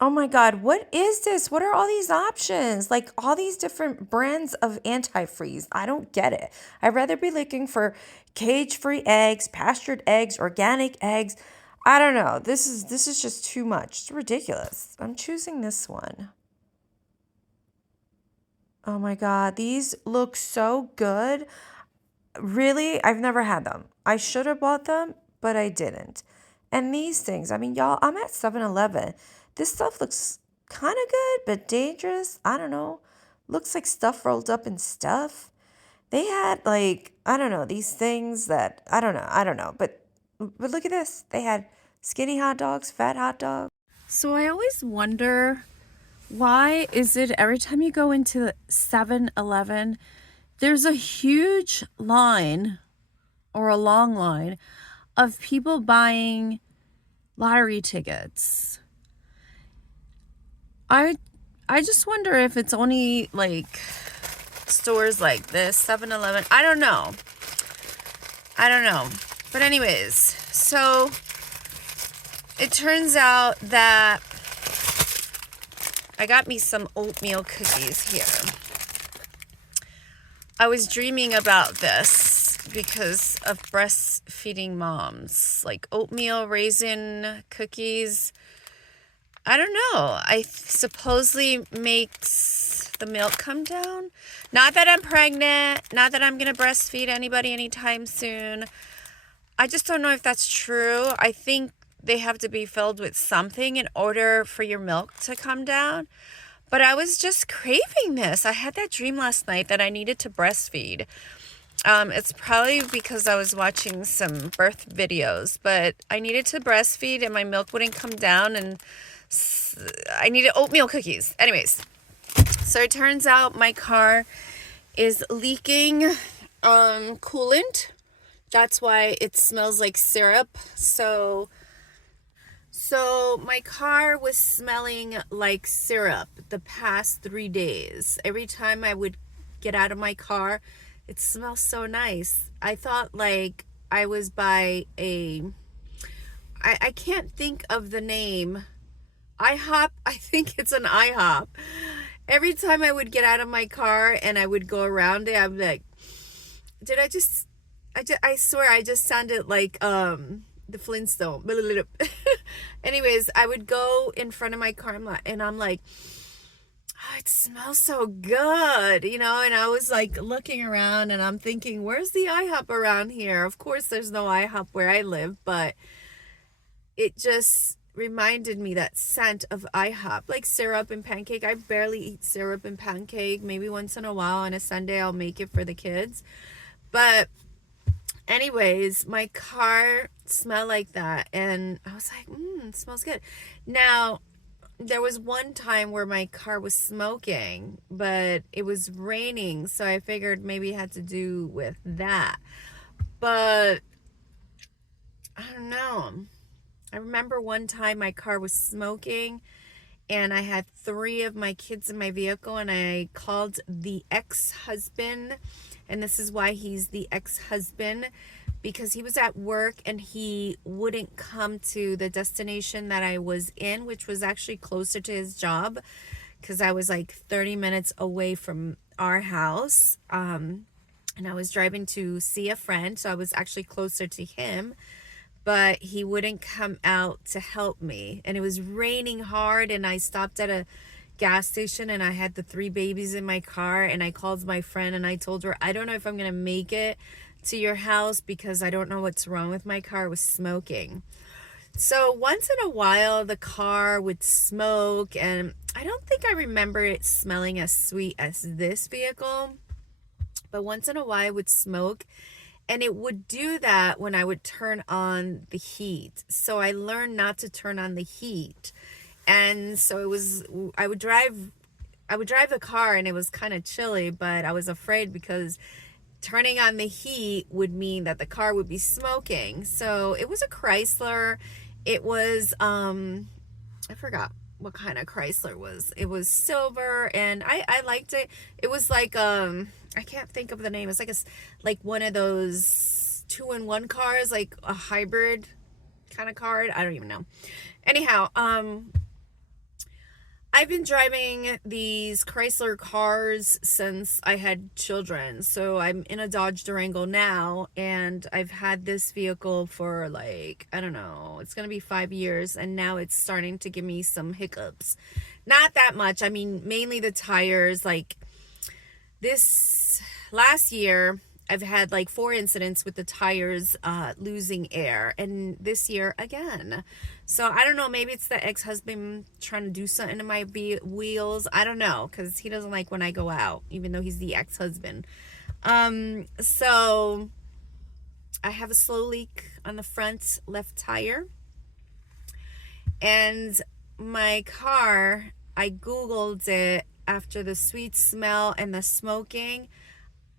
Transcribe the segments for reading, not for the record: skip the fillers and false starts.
Oh my God, what is this? What are all these options? Like all these different brands of antifreeze. I don't get it. I'd rather be looking for cage-free eggs, pastured eggs, organic eggs. I don't know. This is just too much. It's ridiculous. I'm choosing this one. Oh my God, these look so good. Really, I've never had them. I should have bought them, but I didn't. And these things, I mean, y'all, I'm at 7-Eleven. This stuff looks kind of good, but dangerous. I don't know. Looks like stuff rolled up in stuff. They had like, I don't know, these things that I don't know. But look at this. They had skinny hot dogs, fat hot dogs. So I always wonder, why is it every time you go into 7-Eleven, there's a huge line or a long line of people buying lottery tickets. I I just wonder if it's only like stores like this, 7-Eleven. I don't know. I don't know. But anyways, so it turns out that I got me some oatmeal cookies here. I was dreaming about this because of breastfeeding moms, like oatmeal raisin cookies. I don't know. I supposedly makes the milk come down. Not that I'm pregnant, not that I'm going to breastfeed anybody anytime soon. I just don't know if that's true. I think they have to be filled with something in order for your milk to come down. But I was just craving this. I had that dream last night that I needed to breastfeed. It's probably because I was watching some birth videos, but I needed to breastfeed and my milk wouldn't come down, and I needed oatmeal cookies. Anyways, so it turns out my car is leaking coolant. That's why it smells like syrup. So my car was smelling like syrup the past 3 days. Every time I would get out of my car, it smells so nice. I thought like I was by I can't think of the name. IHOP, I think it's an IHOP. Every time I would get out of my car and I would go around it, I'm like, did I swear I just sounded like the Flintstone. Anyways, I would go in front of my car and I'm like, oh, it smells so good, and I was like looking around and I'm thinking, where's the IHOP around here? Of course there's no IHOP where I live, but it just reminded me that scent of IHOP, like syrup and pancake. I barely eat syrup and pancake. Maybe once in a while on a Sunday I'll make it for the kids. But anyways, my car smelled like that and I was like, it smells good. Now, there was one time where my car was smoking, but it was raining, so I figured maybe it had to do with that. But I don't know. I remember one time my car was smoking and I had 3 of my kids in my vehicle and I called the ex-husband, and this is why he's the ex-husband, because he was at work and he wouldn't come to the destination that I was in, which was actually closer to his job because I was like 30 minutes away from our house. And I was driving to see a friend, so I was actually closer to him, but he wouldn't come out to help me. And it was raining hard and I stopped at a gas station and I had the 3 babies in my car and I called my friend and I told her, I don't know if I'm going to make it to your house because I don't know what's wrong with my car. It was smoking. So once in a while the car would smoke, and I don't think I remember it smelling as sweet as this vehicle, but once in a while it would smoke, and it would do that when I would turn on the heat. So I learned not to turn on the heat. And so I would drive the car and it was kind of chilly, but I was afraid because turning on the heat would mean that the car would be smoking. So it was a Chrysler. It was I forgot what kind of Chrysler it was. It was silver and I liked it. It was like I can't think of the name. It's like one of those 2-in-1 cars, like a hybrid kind of car. I don't even know. Anyhow, I've been driving these Chrysler cars since I had children. So I'm in a Dodge Durango now, and I've had this vehicle for like, I don't know, it's going to be 5 years, and now it's starting to give me some hiccups. Not that much. I mean, mainly the tires. Like this last year, I've had like 4 incidents with the tires losing air, and this year again. So I don't know, maybe it's the ex-husband trying to do something to my wheels. I don't know, because he doesn't like when I go out, even though he's the ex-husband. So I have a slow leak on the front left tire. And my car, I Googled it after the sweet smell and the smoking.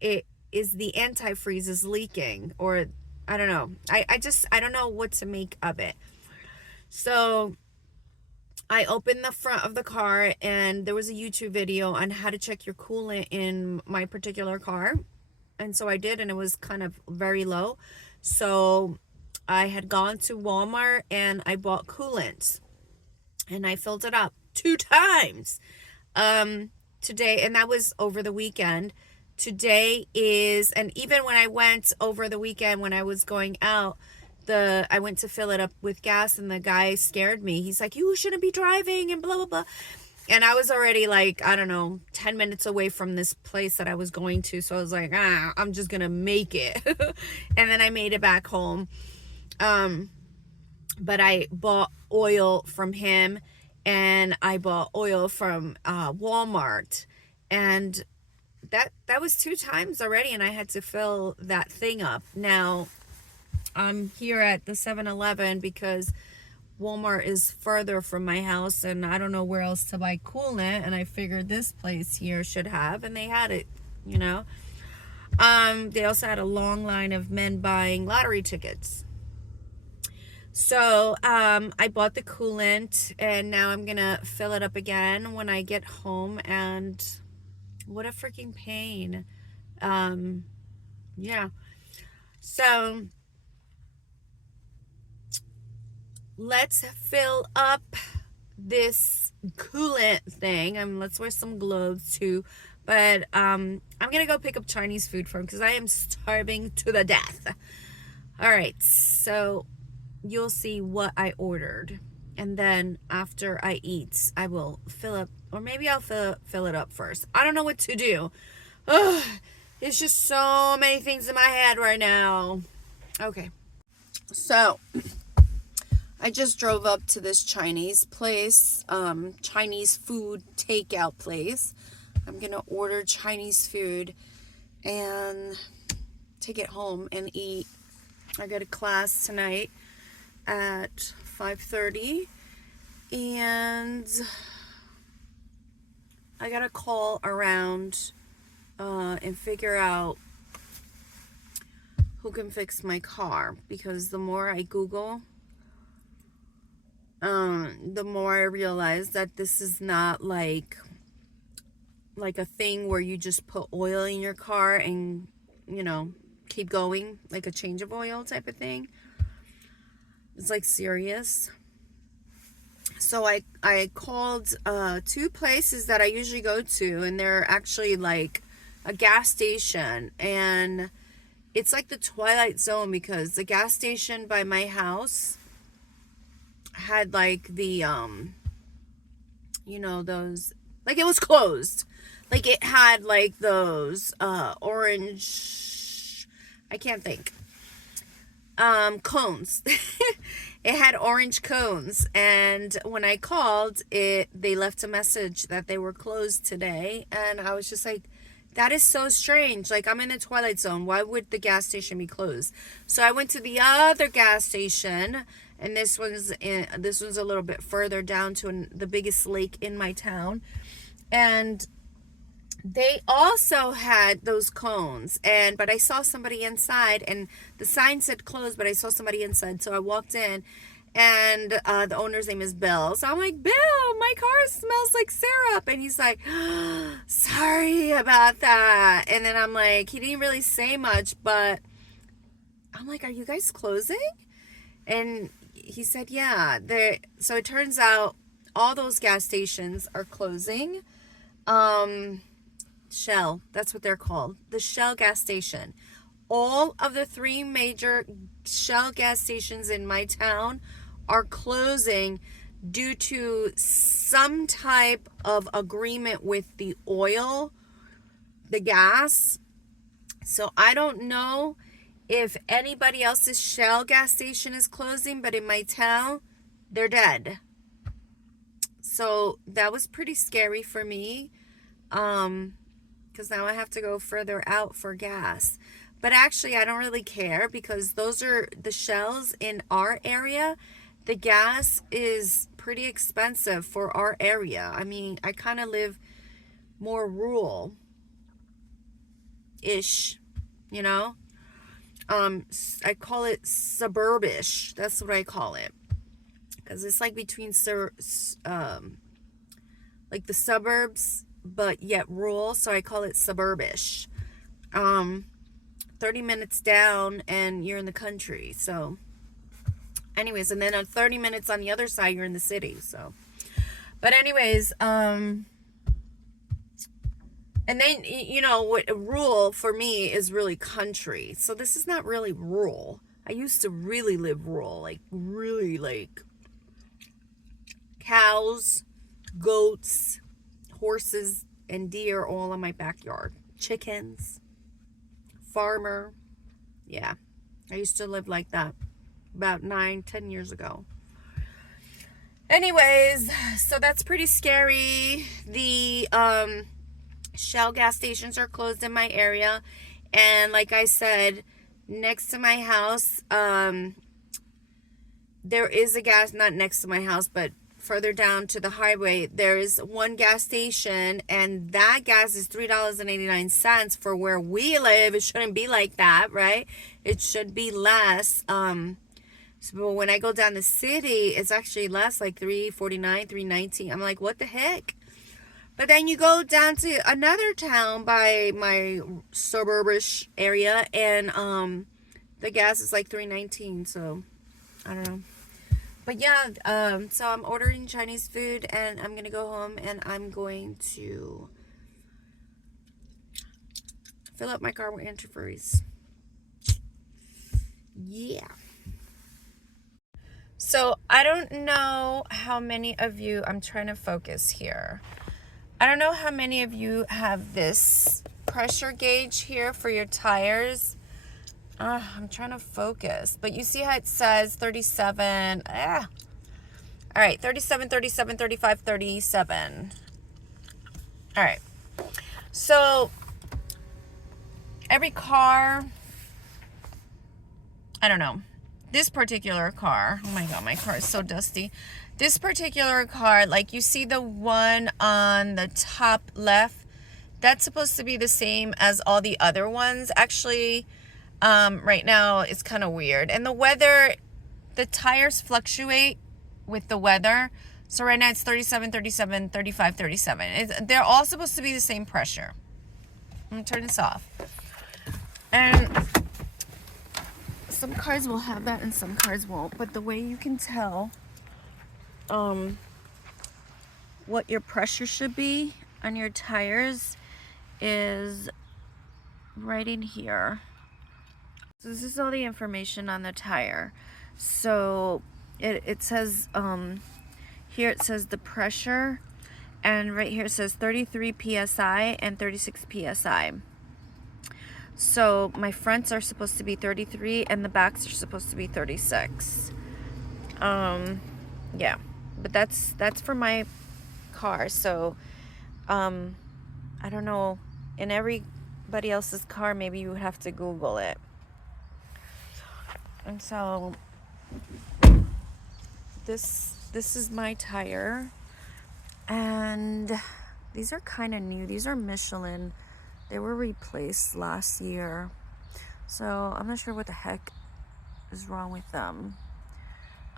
It is the antifreeze is leaking, or I don't know. I don't know what to make of it. So I opened the front of the car, and there was a YouTube video on how to check your coolant in my particular car. And so I did, and it was kind of very low. So I had gone to Walmart and I bought coolant, and I filled it up 2 times today, and that was over the weekend. Today is, and even when I went over the weekend when I was going out, I went to fill it up with gas, and the guy scared me. He's like, you shouldn't be driving and blah, blah, blah. And I was already like, I don't know, 10 minutes away from this place that I was going to. So I was like, I'm just going to make it. And then I made it back home. But I bought oil from him, and I bought oil from Walmart. And that was 2 times already, and I had to fill that thing up. Now, I'm here at the 7-Eleven because Walmart is further from my house, and I don't know where else to buy coolant, and I figured this place here should have, and they had it, you know. They also had a long line of men buying lottery tickets. So I bought the coolant, and now I'm gonna fill it up again when I get home. And what a freaking pain. Yeah. So let's fill up this coolant thing. Let's wear some gloves too. But I'm gonna go pick up Chinese food from, because I am starving to the death. All right, so you'll see what I ordered, and then after I eat, I will fill up, or maybe I'll fill it up first. I don't know what to do. Ugh, it's just so many things in my head right now. Okay, so I just drove up to this Chinese place, Chinese food takeout place. I'm gonna order Chinese food and take it home and eat. I got a class tonight at 5:30, and I gotta call around and figure out who can fix my car, because the more I Google, the more I realize that this is not like a thing where you just put oil in your car and, you know, keep going, like a change of oil type of thing. It's like serious. So I called 2 places that I usually go to, and they're actually like a gas station, and it's like the Twilight Zone, because the gas station by my house had like the you know, those, like, it was closed. Like, it had like those orange, I can't think, cones. It had orange cones, and when I called it, they left a message that they were closed today, and I was just like, that is so strange. Like, I'm in the Twilight Zone. Why would the gas station be closed? So I went to the other gas station, and this one's a little bit further down to the biggest lake in my town, and they also had those cones, but I saw somebody inside, and the sign said closed, but I saw somebody inside. So I walked in, and the owner's name is Bill. So I'm like, Bill, my car smells like syrup. And he's like, sorry about that. And then I'm like, he didn't really say much, but I'm like, are you guys closing? And he said, yeah. So it turns out all those gas stations are closing. Shell, that's what they're called. The Shell gas station. All of the 3 major Shell gas stations in my town are closing due to some type of agreement with the oil, the gas. So I don't know if anybody else's Shell gas station is closing, but in my town, they're dead. So that was pretty scary for me. Because now I have to go further out for gas. But actually, I don't really care because those are the Shells in our area. The gas is pretty expensive for our area. I mean, I kind of live more rural-ish, you know? I call it suburbish. That's what I call it. Because it's like between, like the suburbs, but yet rural, so I call it suburbish. 30 minutes down and you're in the country. So anyways, and then 30 minutes on the other side you're in the city. So but anyways, and then, you know, what rural for me is really country. So this is not really rural. I used to really live rural, like really, like cows, goats, horses, and deer all in my backyard. Chickens, farmer. Yeah, I used to live like that about 9-10 years ago. Anyways, so that's pretty scary. The Shell gas stations are closed in my area, and like I said, next to my house, there is a gas, not next to my house, but further down to the highway, there is one gas station, and that gas is $3.89 for where we live. It shouldn't be like that, right? It should be less. So when I go down the city, it's actually less, like $3.49, $3.19. I'm like, what the heck? But then you go down to another town by my suburbish area, and the gas is like $3.19. So I don't know. But yeah, so I'm ordering Chinese food, and I'm going to go home, and I'm going to fill up my car with antifreeze. Yeah. So I don't know how many of you, I'm trying to focus here. I don't know how many of you have this pressure gauge here for your tires. I'm trying to focus, but you see how it says 37. All right, 37, 37, 35, 37. All right. So every car, I don't know. This particular car, oh my God, my car is so dusty. This particular car, like you see the one on the top left, that's supposed to be the same as all the other ones. Actually, right now it's kind of weird. And the weather, the tires fluctuate with the weather. So right now it's 37, 37, 35, 37. They're all supposed to be the same pressure. I'm going to turn this off. And some cars will have that and some cars won't. But the way you can tell what your pressure should be on your tires is right in here. So this is all the information on the tire. So it says here it says the pressure, and right here it says 33 psi and 36 psi. So my fronts are supposed to be 33 and the backs are supposed to be 36. Yeah, but that's for my car. So I don't know, in everybody else's car maybe you would have to Google it. And so this is my tire, and these are kind of new. These are Michelin. They were replaced last year, so I'm not sure what the heck is wrong with them.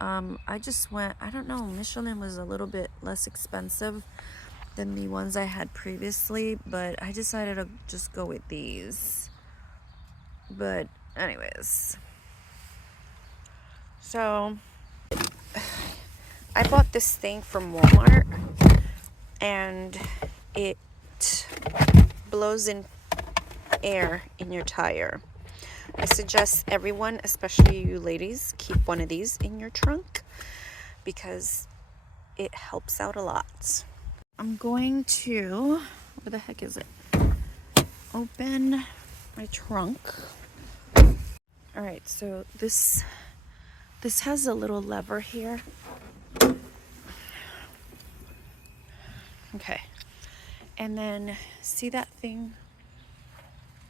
I just went, I don't know, Michelin was a little bit less expensive than the ones I had previously, but I decided to just go with these. But anyways, so I bought this thing from Walmart, and it blows in air in your tire. I suggest everyone, especially you ladies, keep one of these in your trunk because it helps out a lot. I'm going to, where the heck is it? Open my trunk. All right, so this has a little lever here. Okay, and then see that thing?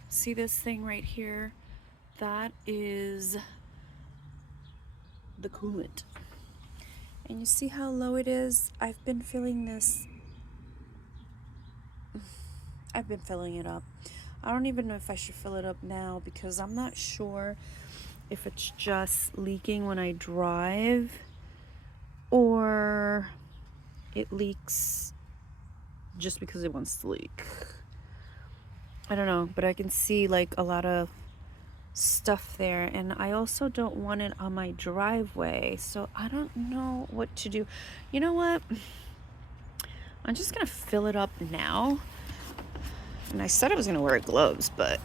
See this thing right here? That is the coolant. And you see how low it is? I've been filling this. I've been filling it up. I don't even know if I should fill it up now because I'm not sure if it's just leaking when I drive or it leaks just because it wants to leak. I don't know, but I can see like a lot of stuff there, and I also don't want it on my driveway, so I don't know what to do. You know what? I'm just gonna fill it up now. And I said I was gonna wear gloves, but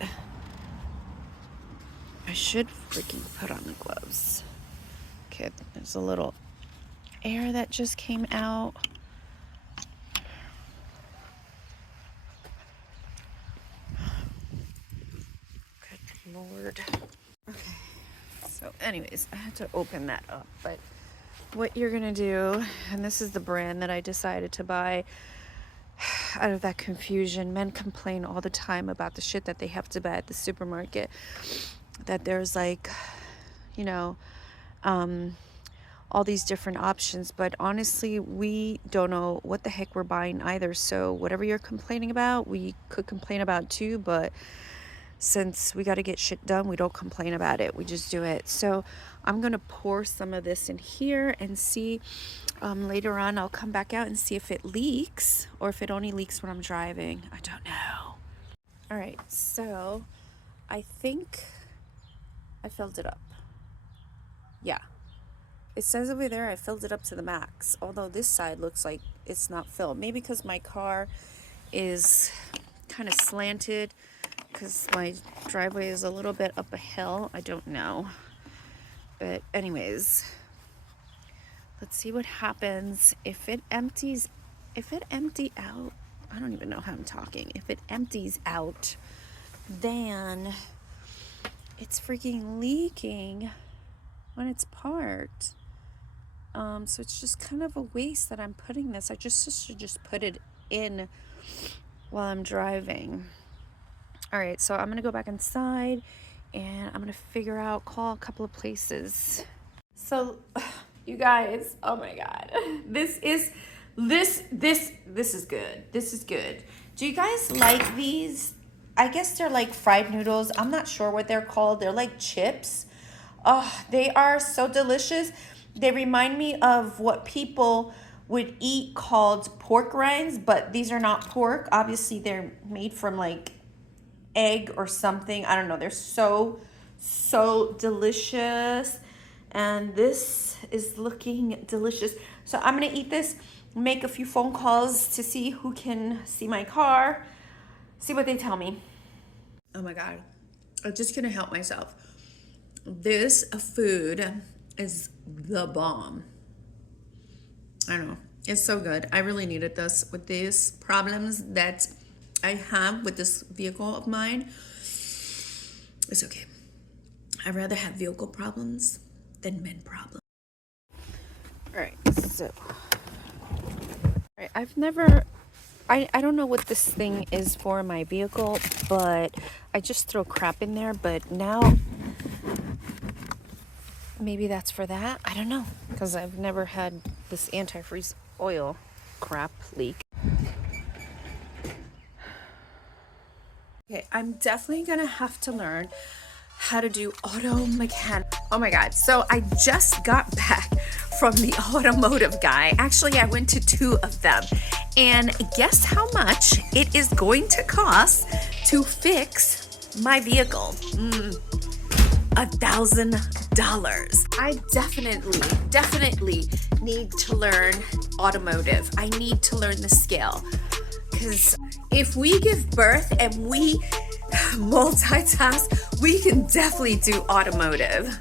I should freaking put on the gloves. Okay, there's a little air that just came out. Good Lord. Okay, so anyways, I had to open that up, but what you're gonna do, and this is the brand that I decided to buy out of that confusion. Men complain all the time about the shit that they have to buy at the supermarket, that there's like, you know, all these different options, but honestly we don't know what the heck we're buying either. So whatever you're complaining about, we could complain about too, but since we got to get shit done, we don't complain about it, we just do it. So I'm gonna pour some of this in here and see, later on I'll come back out and see if it leaks or if it only leaks when I'm driving. I don't know. All right, so I think I filled it up. Yeah, it says over there I filled it up to the max, although this side looks like it's not filled. Maybe because my car is kind of slanted, because my driveway is a little bit up a hill. I don't know, but anyways, let's see what happens if it empties. If it empty out, I don't even know how I'm talking. If it empties out, then it's freaking leaking when it's parked. So it's just kind of a waste that I'm putting this. I should just put it in while I'm driving. All right, so I'm gonna go back inside and I'm gonna figure out, call a couple of places. So you guys, oh my God, this is good. This is good. Do you guys like these? I guess they're like fried noodles. I'm not sure what they're called. They're like chips. Oh, they are so delicious. They remind me of what people would eat called pork rinds, but these are not pork. Obviously, they're made from like egg or something. I don't know. They're so delicious. And this is looking delicious. So I'm gonna eat this, make a few phone calls to see who can see my car, see what they tell me. Oh my God, I just couldn't help myself. This food is the bomb. I don't know, it's so good. I really needed this with these problems that I have with this vehicle of mine. It's okay. I'd rather have vehicle problems than men problems. All right, so I've never, I don't know what this thing is for my vehicle, but I just throw crap in there. But now maybe that's for that. I don't know, because I've never had this antifreeze oil crap leak. Okay, I'm definitely gonna have to learn how to do auto mechanic. Oh my God, so I just got back from the automotive guy. Actually, I went to 2 of them, and guess how much it is going to cost to fix my vehicle? $1,000. I definitely need to learn automotive. I need to learn the skill. Because if we give birth and we multitask, we can definitely do automotive.